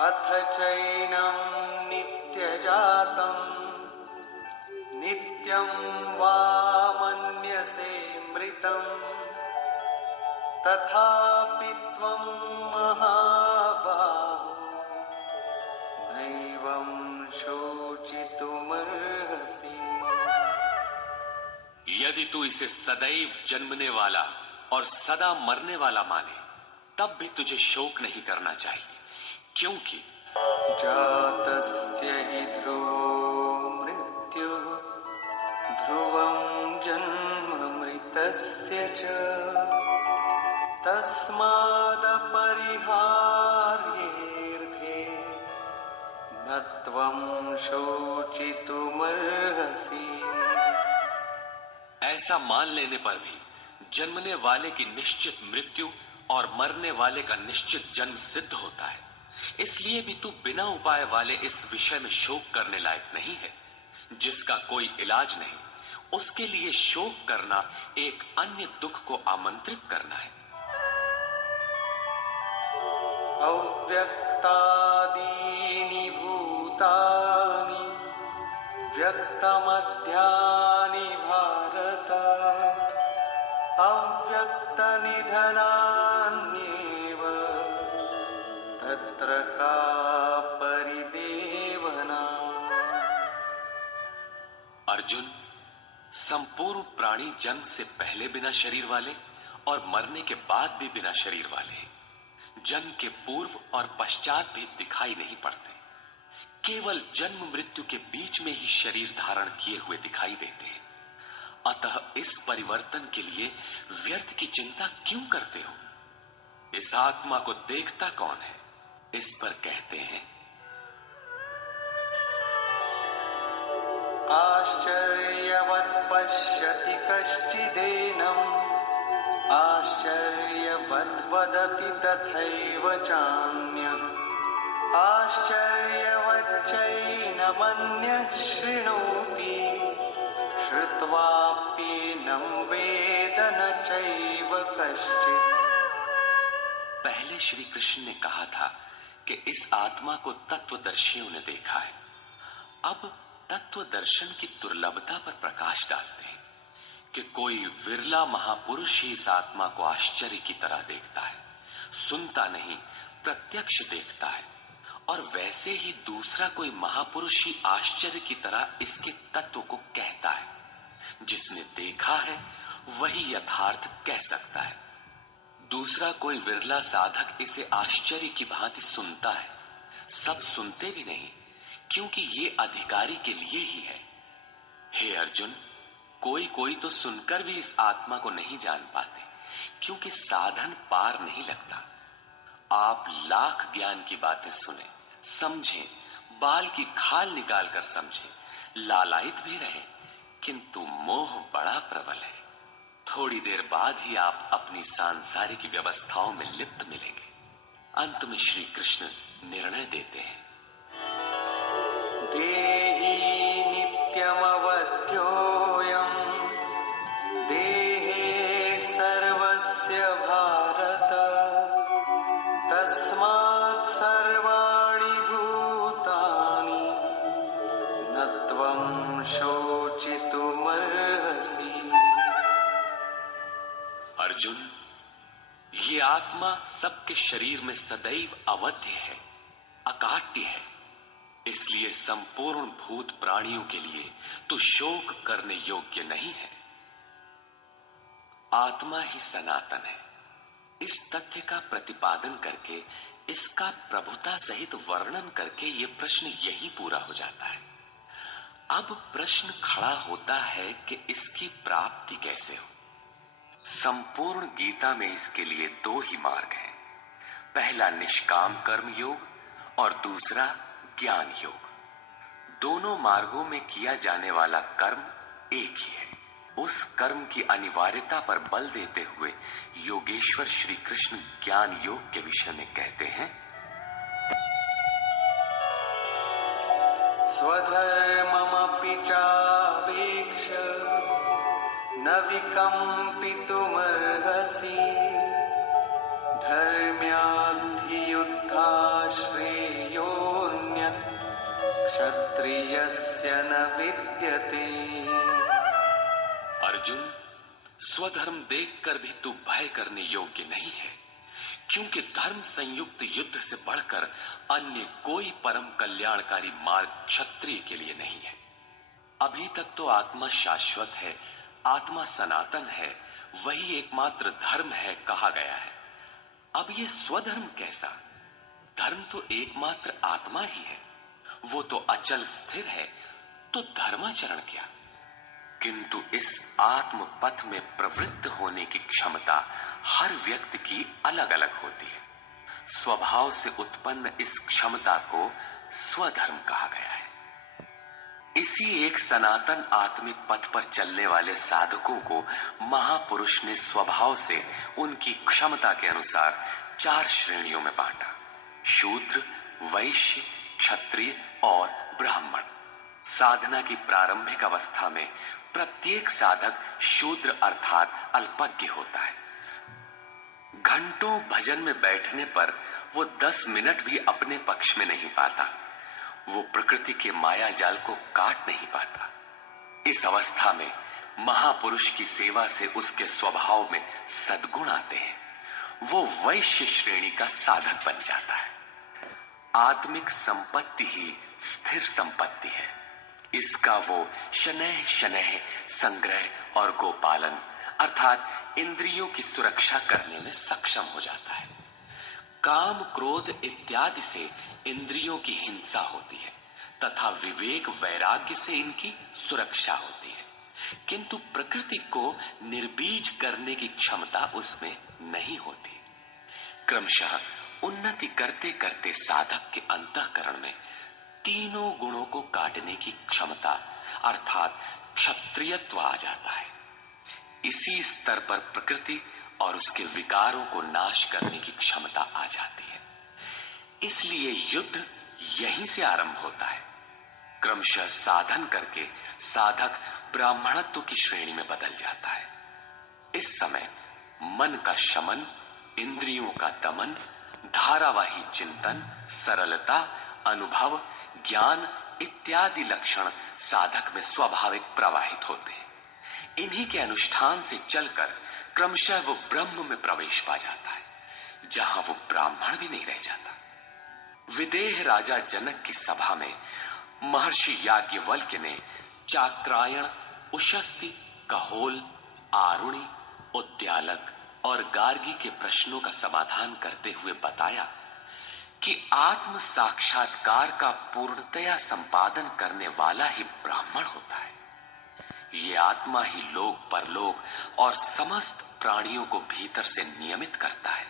अथ चैनं नित्यजातं नित्यं वा मन्यसे मृतं तथापि त्वं महाबाहो नैवं शोचितुमर्हसि। यदि तू इसे सदैव जन्मने वाला और सदा मरने वाला माने तब भी तुझे शोक नहीं करना चाहिए, क्योंकि जातस्य हि ध्रुवो मृत्युः ध्रुवं जन्म मृतस्य च तस्मादपरिहार्येऽर्थे न त्वं शोचितुमर्हसि। ऐसा मान लेने पर भी जन्मने वाले की निश्चित मृत्यु और मरने वाले का निश्चित जन्म सिद्ध होता है, इसलिए भी तू बिना उपाय वाले इस विषय में शोक करने लायक नहीं है। जिसका कोई इलाज नहीं, उसके लिए शोक करना एक अन्य दुख को आमंत्रित करना है। अव्यक्तादीनि भूतानि व्यक्तमध्यानि भारत अव्यक्तनिधनान्येव तत्र का परिदेवना। अर्जुन, संपूर्ण प्राणी जन्म से पहले बिना शरीर वाले और मरने के बाद भी बिना शरीर वाले हैं। जन्म के पूर्व और पश्चात भी दिखाई नहीं पड़ते, केवल जन्म मृत्यु के बीच में ही शरीर धारण किए हुए दिखाई देते हैं। अतः इस परिवर्तन के लिए व्यर्थ की चिंता क्यों करते हो? इस आत्मा को देखता कौन है? इस पर कहते हैं, आश्चर्यवत् पश्यति कश्चिदेनम् आश्चर्यवत् वदति तथैव चान्यः आश्चर्यवच्चैनमन्यः शृणोति श्रुत्वाप्येनं वेद न चैव कश्चित्। पहले श्री कृष्ण ने कहा था कि इस आत्मा को तत्वदर्शियों ने देखा है। अब तत्व दर्शन की दुर्लभता पर प्रकाश डालते हैं कि कोई विरला महापुरुष ही इस आत्मा को आश्चर्य की तरह देखता है, सुनता नहीं प्रत्यक्ष देखता है। और वैसे ही दूसरा कोई महापुरुष ही आश्चर्य की तरह इसके तत्व को कहता है। जिसने देखा है वही यथार्थ कह सकता है। दूसरा कोई विरला साधक इसे आश्चर्य की भांति सुनता है। सब सुनते भी नहीं, क्योंकि ये अधिकारी के लिए ही है। हे अर्जुन, कोई कोई तो सुनकर भी इस आत्मा को नहीं जान पाते, क्योंकि साधन पार नहीं लगता। आप लाख ज्ञान की बातें सुने, समझें, बाल की खाल निकाल कर समझें, लालायित भी रहे, किंतु मोह बड़ा प्रबल है। थोड़ी देर बाद ही आप अपनी सांसारिक व्यवस्थाओं में लिप्त मिलेंगे। अंत में श्री कृष्ण निर्णय देते हैं, देहि नित्यमवध्योऽयं देहे सर्वस्य भारत तस्मात् सर्वाणि भूतानि न त्वं शोचितुमर्हसि। अर्जुन, ये आत्मा सबके शरीर में सदैव अवध्य है, अकाट्य है। इसलिए संपूर्ण भूत प्राणियों के लिए तो शोक करने योग्य नहीं है। आत्मा ही सनातन है। इस तथ्य का प्रतिपादन करके, इसका प्रभुता सहित वर्णन करके ये प्रश्न यही पूरा हो जाता है। अब प्रश्न खड़ा होता है कि इसकी प्राप्ति कैसे हो। संपूर्ण गीता में इसके लिए दो ही मार्ग हैं। पहला निष्काम कर्म योग और दूसरा ज्ञान योग। दोनों मार्गों में किया जाने वाला कर्म एक ही है। उस कर्म की अनिवार्यता पर बल देते हुए योगेश्वर श्री कृष्ण ज्ञान योग के विषय में कहते हैं, स्वधर्ममपि चावेक्ष न विकम्पितुमर्हसि धर्म्याद्धियुद्धाश्रेयो स्वधर्म देखकर भी तू भय करने योग्य नहीं है, क्योंकि धर्म संयुक्त युद्ध से बढ़कर अन्य कोई परम कल्याणकारी मार्ग क्षत्रिय के लिए नहीं है। अभी तक तो आत्मा शाश्वत है, आत्मा सनातन है, वही एकमात्र धर्म है कहा गया है। अब ये स्वधर्म कैसा? धर्म तो एकमात्र आत्मा ही है, वो तो अचल स्थिर है, तो धर्माचरण क्या? किंतु इस आत्म पथ में प्रवृत्त होने की क्षमता हर व्यक्ति की अलग अलग होती है। स्वभाव से उत्पन्न इस क्षमता को स्वधर्म कहा गया है। इसी एक सनातन आत्मिक पथ पर चलने वाले साधकों को महापुरुष ने स्वभाव से उनकी क्षमता के अनुसार 4 श्रेणियों में बांटा: शूद्र, वैश्य, क्षत्रिय और ब्राह्मण। साधना की प्रारंभिक अवस्था में प्रत्येक साधक शूद्र अर्थात अल्पज्ञ होता है। घंटों भजन में बैठने पर वो 10 मिनट भी अपने पक्ष में नहीं पाता, वो प्रकृति के माया जाल को काट नहीं पाता। इस अवस्था में महापुरुष की सेवा से उसके स्वभाव में सद्गुण आते हैं, वो वैश्य श्रेणी का साधक बन जाता है। आत्मिक संपत्ति ही स्थिर संपत्ति है, इसका वो शनैः शनैः संग्रह और गोपालन अर्थात इंद्रियों की सुरक्षा करने में सक्षम हो जाता है। काम, क्रोध इत्यादि से इंद्रियों की हिंसा होती है तथा विवेक, वैराग्य से इनकी सुरक्षा होती है, किंतु प्रकृति को निर्बीज करने की क्षमता उसमें नहीं होती। क्रमशः उन्नति करते करते साधक के अंतःकरण में तीनों गुणों को काटने की क्षमता अर्थात क्षत्रियत्व आ जाता है। इसी स्तर पर प्रकृति और उसके विकारों को नाश करने की क्षमता आ जाती है। इसलिए युद्ध यहीं से आरंभ होता है। क्रमशः साधन करके साधक ब्राह्मणत्व की श्रेणी में बदल जाता है। इस समय मन का शमन, इंद्रियों का दमन, धारावाही चिंतन, सरलता, अनुभव, ज्ञान इत्यादि लक्षण साधक में स्वाभाविक प्रवाहित होते हैं। इन्हीं के अनुष्ठान से चलकर क्रमशः वो ब्रह्म में प्रवेश पा जाता है, जहां वो ब्राह्मण भी नहीं रह जाता। विदेह राजा जनक की सभा में महर्षि याज्ञवल्क्य ने चाक्रायण, उशस्ति, कहोल, आरुणि, उद्यालक और गार्गी के प्रश्नों का समाधान करते हुए बताया कि आत्म साक्षात्कार का पूर्णतया संपादन करने वाला ही ब्राह्मण होता है। ये आत्मा ही लोक परलोक और समस्त प्राणियों को भीतर से नियमित करता है।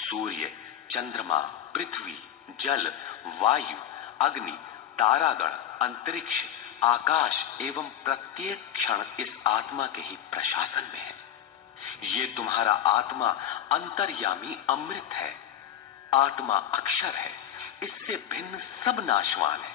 सूर्य, चंद्रमा, पृथ्वी, जल, वायु, अग्नि, तारागण, अंतरिक्ष, आकाश एवं प्रत्येक क्षण इस आत्मा के ही प्रशासन में है। ये तुम्हारा आत्मा अंतर्यामी अमृत है, आत्मा अक्षर है, इससे भिन्न सब नाशवान है।